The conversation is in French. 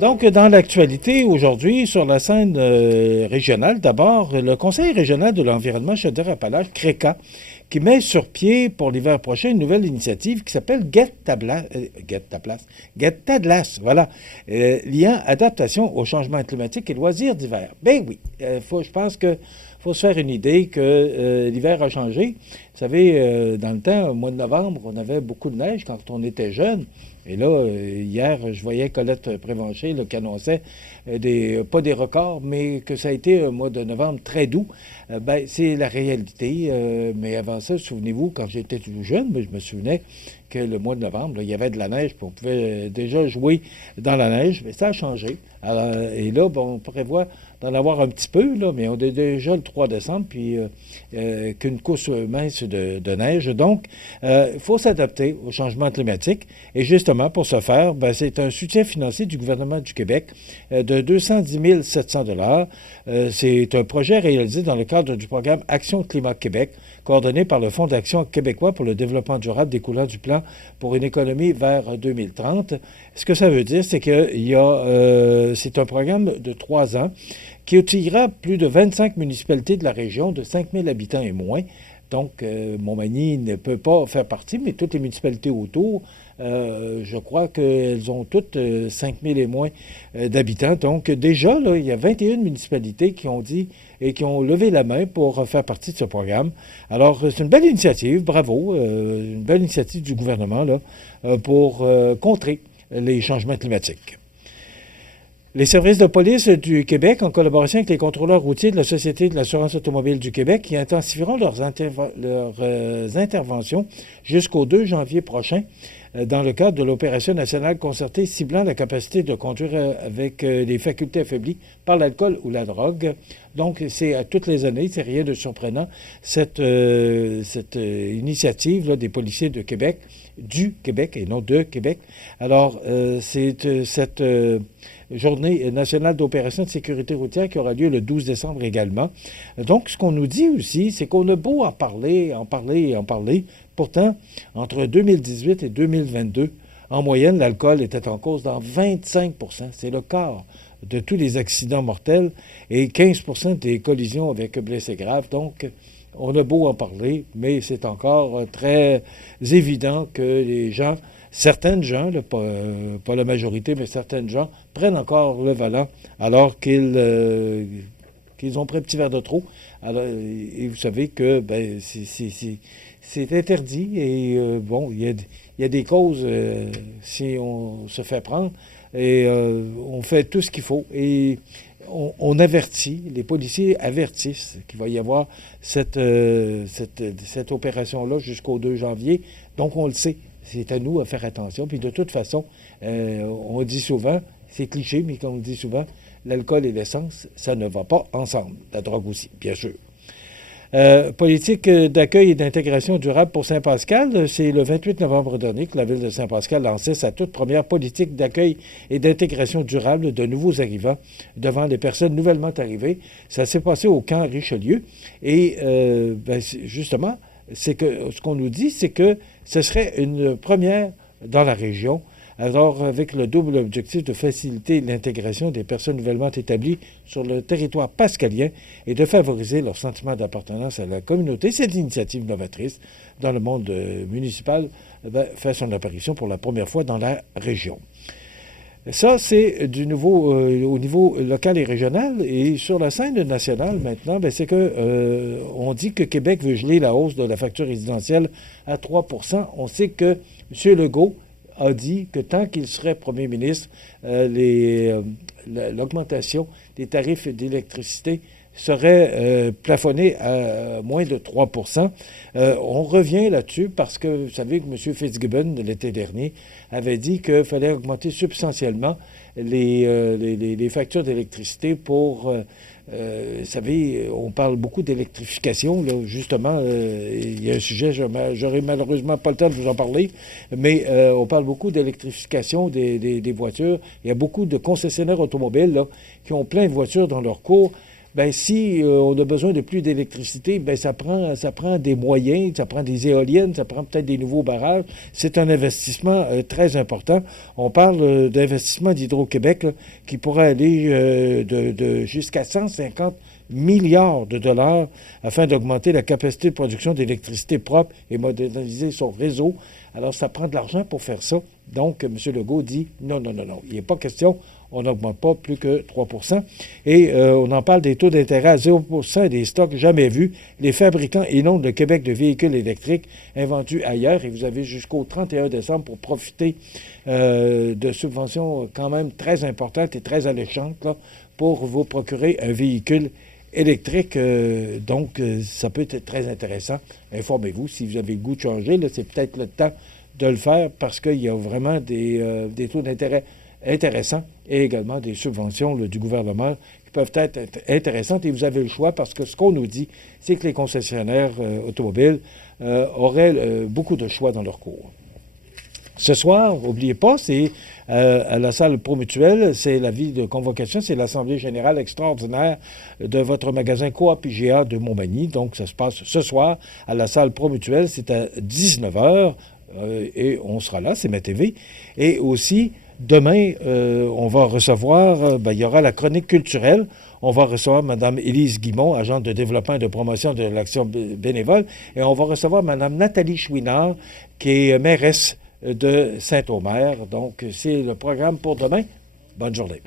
Donc, dans l'actualité aujourd'hui, sur la scène régionale, d'abord, le Conseil régional de l'environnement Chaudière-Appalaches, CRECA, qui met sur pied pour l'hiver prochain une nouvelle initiative qui s'appelle Get Ta Glace, voilà, liant adaptation au changement climatique et loisirs d'hiver. Ben oui, je pense que faut se faire une idée que l'hiver a changé. Vous savez, dans le temps, au mois de novembre, on avait beaucoup de neige quand on était jeune. Et là, hier, je voyais Colette Prévencher là, qui annonçait pas des records, mais que ça a été un mois de novembre très doux. Ben, c'est la réalité. Mais avant ça, souvenez-vous, quand j'étais tout jeune, je me souvenais que le mois de novembre, là, il y avait de la neige, puis on pouvait déjà jouer dans la neige, mais ça a changé. Alors, et là, bon, on prévoit d'en avoir un petit peu, là, mais on est déjà le 3 décembre, puis qu'une couche mince de neige. Donc, il faut s'adapter au changement climatique. Et justement, pour ce faire, ben, c'est un soutien financier du gouvernement du Québec de 210 700 $. C'est un projet réalisé dans le cadre du programme Action Climat Québec, coordonné par le Fonds d'action québécois pour le développement durable découlant du plan pour une économie vers 2030. Ce que ça veut dire, c'est que c'est un programme de 3 ans qui outillera plus de 25 municipalités de la région de 5 000 habitants et moins. Donc, Montmagny ne peut pas faire partie, mais toutes les municipalités autour, je crois qu'elles ont toutes 5 000 et moins d'habitants. Donc, déjà, là, il y a 21 municipalités qui ont dit et qui ont levé la main pour faire partie de ce programme. Alors, c'est une belle initiative, bravo, une belle initiative du gouvernement là, pour contrer les changements climatiques. Les services de police du Québec, en collaboration avec les contrôleurs routiers de la Société de l'assurance automobile du Québec, qui intensifieront leurs interventions jusqu'au 2 janvier prochain dans le cadre de l'opération nationale concertée ciblant la capacité de conduire avec des facultés affaiblies par l'alcool ou la drogue. Donc, c'est à toutes les années, c'est rien de surprenant, cette initiative là, des policiers de Québec, du Québec et non de Québec. Alors, c'est cette journée nationale d'opération de sécurité routière qui aura lieu le 12 décembre également. Donc, ce qu'on nous dit aussi, c'est qu'on a beau en parler. Pourtant, entre 2018 et 2022, en moyenne, l'alcool était en cause dans 25 %. C'est le quart de tous les accidents mortels et 15 % des collisions avec blessés graves. Donc, on a beau en parler, mais c'est encore très évident que les gens, certaines gens, là, pas la majorité, mais certaines gens, prennent encore le volant alors qu'ils ont pris un petit verre de trop. Alors, et vous savez que ben, c'est interdit et bon, il y a des causes si on se fait prendre et on fait tout ce qu'il faut. Et on avertit, les policiers avertissent qu'il va y avoir cette opération-là jusqu'au 2 janvier. Donc, on le sait. C'est à nous à faire attention. Puis de toute façon, on dit souvent, c'est cliché, mais comme on dit souvent, l'alcool et l'essence, ça ne va pas ensemble. La drogue aussi, bien sûr. Politique d'accueil et d'intégration durable pour Saint-Pascal. C'est le 28 novembre dernier que la ville de Saint-Pascal lançait sa toute première politique d'accueil et d'intégration durable de nouveaux arrivants devant les personnes nouvellement arrivées. Ça s'est passé au camp Richelieu. Et ben, justement, c'est que ce qu'on nous dit, c'est que ce serait une première dans la région. Alors, avec le double objectif de faciliter l'intégration des personnes nouvellement établies sur le territoire pascalien et de favoriser leur sentiment d'appartenance à la communauté, cette initiative novatrice dans le monde municipal fait son apparition pour la première fois dans la région. Ça, c'est du nouveau au niveau local et régional. Et sur la scène nationale, maintenant, c'est que on dit que Québec veut geler la hausse de la facture résidentielle à 3 %. On sait que M. Legault a dit que tant qu'il serait premier ministre, l'augmentation des tarifs d'électricité serait plafonnée à moins de 3 %. On revient là-dessus parce que vous savez que M. Fitzgibbon, l'été dernier, avait dit qu'il fallait augmenter substantiellement les factures d'électricité pour... vous savez, on parle beaucoup d'électrification. Là, justement, il y a un sujet, j'aurai malheureusement pas le temps de vous en parler, mais on parle beaucoup d'électrification des voitures. Il y a beaucoup de concessionnaires automobiles là, qui ont plein de voitures dans leur cours. ben si on a besoin de plus d'électricité, ben ça prend des moyens, ça prend des éoliennes, ça prend peut-être des nouveaux barrages. C'est un investissement très important. On parle d'investissement d'Hydro-Québec là, qui pourrait aller jusqu'à 150 milliards de dollars afin d'augmenter la capacité de production d'électricité propre et moderniser son réseau. Alors, ça prend de l'argent pour faire ça. Donc, M. Legault dit non, non, non, non. Il n'est pas question, on n'augmente pas plus que 3 Et on en parle des taux d'intérêt à 0 et des stocks jamais vus. Les fabricants inondent le Québec de véhicules électriques invendus ailleurs et vous avez jusqu'au 31 décembre pour profiter de subventions quand même très importantes et très alléchantes là, pour vous procurer un véhicule électrique. Donc, ça peut être très intéressant. Informez-vous si vous avez le goût de changer. Là, c'est peut-être le temps de le faire parce qu'il y a vraiment des taux d'intérêt intéressants et également des subventions là, du gouvernement qui peuvent être intéressantes. Et vous avez le choix parce que ce qu'on nous dit, c'est que les concessionnaires automobiles auraient beaucoup de choix dans leur cours. Ce soir, n'oubliez pas, c'est à la salle Promutuelle, c'est l'avis de convocation, c'est l'Assemblée générale extraordinaire de votre magasin Coop IGA de Montmagny. Donc, ça se passe ce soir à la salle Promutuelle, c'est à 19h et on sera là, c'est ma TV. Et aussi, demain, on va recevoir, il y aura la chronique culturelle. On va recevoir Mme Élise Guimont, agente de développement et de promotion de l'action bénévole. Et on va recevoir Mme Nathalie Chouinard, qui est mairesse de Saint-Omer. Donc, c'est le programme pour demain. Bonne journée.